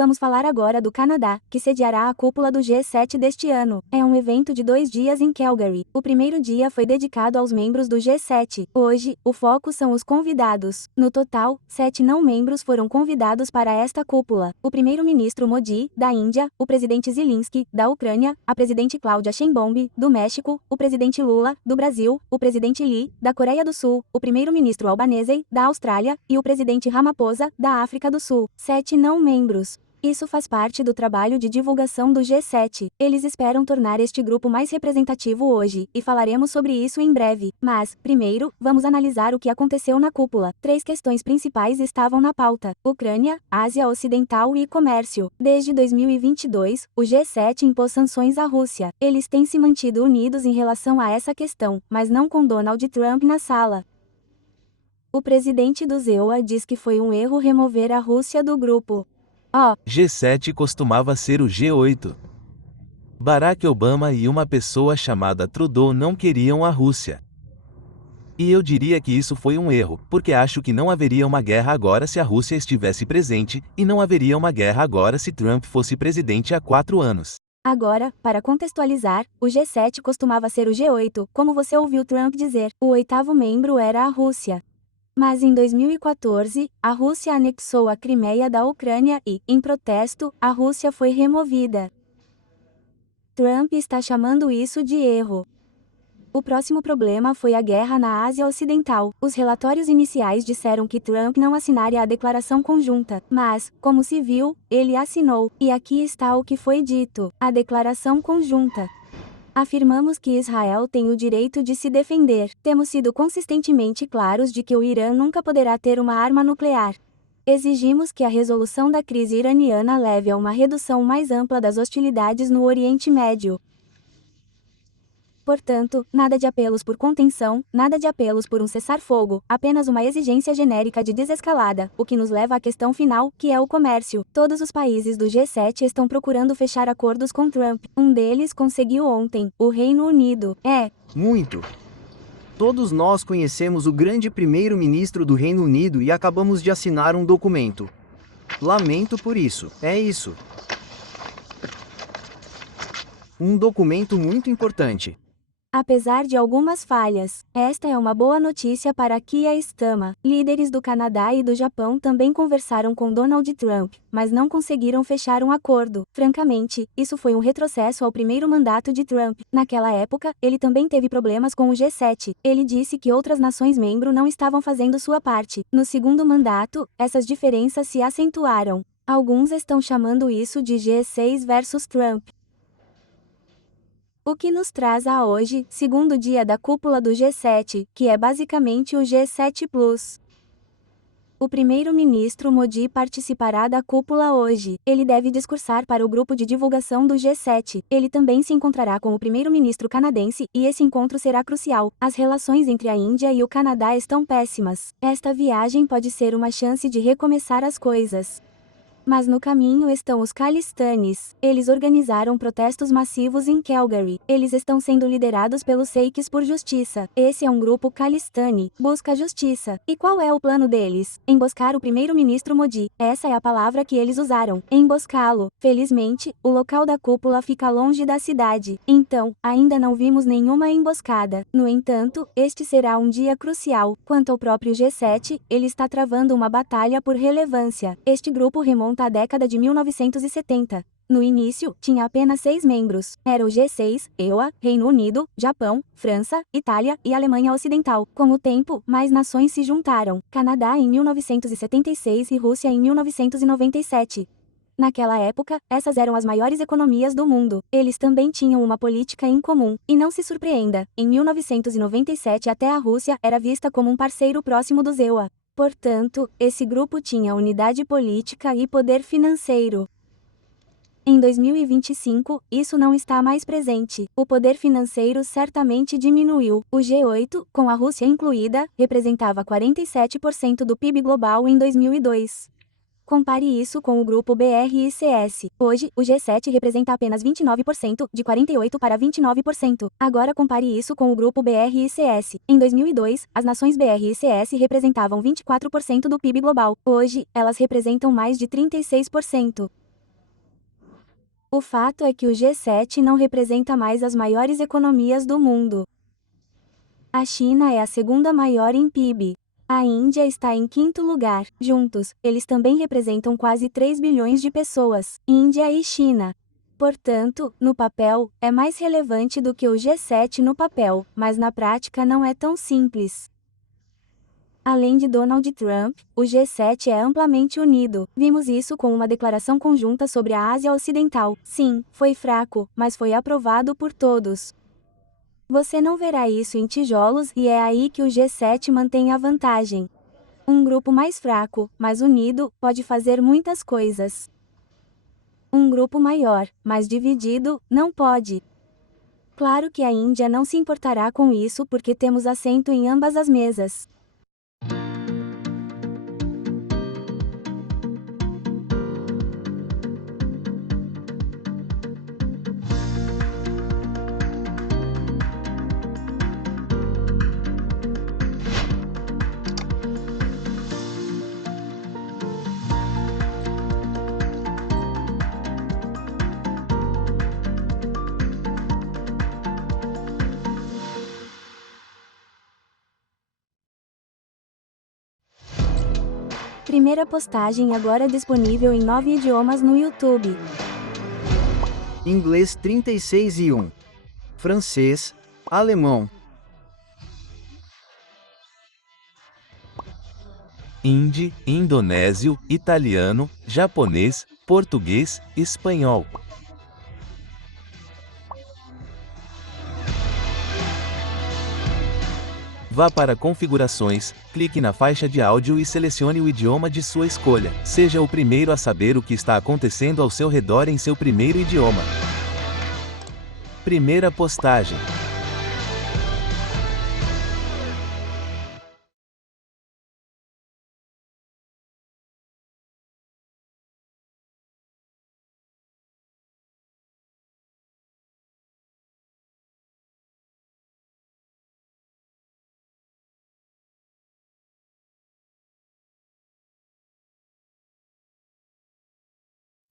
Vamos falar agora do Canadá, que sediará a cúpula do G7 deste ano. É um evento de 2 dias em Calgary. O primeiro dia foi dedicado aos membros do G7. Hoje, o foco são os convidados. No total, 7 não-membros foram convidados para esta cúpula. O primeiro-ministro Modi, da Índia, o presidente Zelensky, da Ucrânia, a presidente Cláudia Sheinbaum, do México, o presidente Lula, do Brasil, o presidente Lee, da Coreia do Sul, o primeiro-ministro Albanese, da Austrália, e o presidente Ramaphosa, da África do Sul. 7 não-membros. Isso faz parte do trabalho de divulgação do G7. Eles esperam tornar este grupo mais representativo hoje, e falaremos sobre isso em breve. Mas, primeiro, vamos analisar o que aconteceu na cúpula. 3 questões principais estavam na pauta: Ucrânia, Ásia Ocidental e comércio. Desde 2022, o G7 impôs sanções à Rússia. Eles têm se mantido unidos em relação a essa questão, mas não com Donald Trump na sala. O presidente do ZEUA diz que foi um erro remover a Rússia do grupo. G7 costumava ser o G8. Barack Obama e uma pessoa chamada Trudeau não queriam a Rússia. E eu diria que isso foi um erro, porque acho que não haveria uma guerra agora se a Rússia estivesse presente, e não haveria uma guerra agora se Trump fosse presidente há 4 anos. Agora, para contextualizar, o G7 costumava ser o G8, como você ouviu Trump dizer. O 8º membro era a Rússia. Mas em 2014, a Rússia anexou a Crimeia da Ucrânia e, em protesto, a Rússia foi removida. Trump está chamando isso de erro. O próximo problema foi a guerra na Ásia Ocidental. Os relatórios iniciais disseram que Trump não assinaria a declaração conjunta, mas, como se viu, ele assinou. E aqui está o que foi dito: a declaração conjunta. Afirmamos que Israel tem o direito de se defender. Temos sido consistentemente claros de que o Irã nunca poderá ter uma arma nuclear. Exigimos que a resolução da crise iraniana leve a uma redução mais ampla das hostilidades no Oriente Médio. Portanto, nada de apelos por contenção, nada de apelos por um cessar-fogo, apenas uma exigência genérica de desescalada, o que nos leva à questão final, que é o comércio. Todos os países do G7 estão procurando fechar acordos com Trump. Um deles conseguiu ontem, o Reino Unido. Muito. Todos nós conhecemos o grande primeiro-ministro do Reino Unido e acabamos de assinar um documento. Lamento por isso. É isso. Um documento muito importante. Apesar de algumas falhas, esta é uma boa notícia para Keir Starmer. Líderes do Canadá e do Japão também conversaram com Donald Trump, mas não conseguiram fechar um acordo. Francamente, isso foi um retrocesso ao primeiro mandato de Trump. Naquela época, ele também teve problemas com o G7. Ele disse que outras nações-membro não estavam fazendo sua parte. No segundo mandato, essas diferenças se acentuaram. Alguns estão chamando isso de G6 versus Trump. O que nos traz a hoje, segundo dia da cúpula do G7, que é basicamente o G7+. O primeiro-ministro Modi participará da cúpula hoje. Ele deve discursar para o grupo de divulgação do G7. Ele também se encontrará com o primeiro-ministro canadense, e esse encontro será crucial. As relações entre a Índia e o Canadá estão péssimas. Esta viagem pode ser uma chance de recomeçar as coisas. Mas no caminho estão os Khalistanis. Eles organizaram protestos massivos em Calgary. Eles estão sendo liderados pelos Sikhs por Justiça. Esse é um grupo Khalistani, busca justiça. E qual é o plano deles? Emboscar o primeiro-ministro Modi. Essa é a palavra que eles usaram. Emboscá-lo. Felizmente, o local da cúpula fica longe da cidade. Então, ainda não vimos nenhuma emboscada. No entanto, este será um dia crucial. Quanto ao próprio G7, ele está travando uma batalha por relevância. Este grupo remonta à década de 1970. No início, tinha apenas 6 membros. Era o G6, EUA, Reino Unido, Japão, França, Itália e Alemanha Ocidental. Com o tempo, mais nações se juntaram. Canadá em 1976 e Rússia em 1997. Naquela época, essas eram as maiores economias do mundo. Eles também tinham uma política em comum. E não se surpreenda, em 1997 até a Rússia era vista como um parceiro próximo do ZEUA. Portanto, esse grupo tinha unidade política e poder financeiro. Em 2025, isso não está mais presente. O poder financeiro certamente diminuiu. O G8, com a Rússia incluída, representava 47% do PIB global em 2002. Compare isso com o grupo BRICS. Hoje, o G7 representa apenas 29%, de 48% para 29%. Agora compare isso com o grupo BRICS. Em 2002, as nações BRICS representavam 24% do PIB global. Hoje, elas representam mais de 36%. O fato é que o G7 não representa mais as maiores economias do mundo. A China é a segunda maior em PIB. A Índia está em quinto lugar. Juntos, eles também representam quase 3 bilhões de pessoas, Índia e China. Portanto, no papel, é mais relevante do que o G7 no papel, mas na prática não é tão simples. Além de Donald Trump, o G7 é amplamente unido. Vimos isso com uma declaração conjunta sobre a Ásia Ocidental. Sim, foi fraco, mas foi aprovado por todos. Você não verá isso em tijolos e é aí que o G7 mantém a vantagem. Um grupo mais fraco, mas unido, pode fazer muitas coisas. Um grupo maior, mas dividido, não pode. Claro que a Índia não se importará com isso porque temos assento em ambas as mesas. Primeira postagem agora disponível em 9 idiomas no YouTube. Inglês 36 e 1. Francês, alemão. Hindi, indonésio, italiano, japonês, português, espanhol. Vá para Configurações, clique na faixa de áudio e selecione o idioma de sua escolha. Seja o primeiro a saber o que está acontecendo ao seu redor em seu primeiro idioma. Primeira postagem.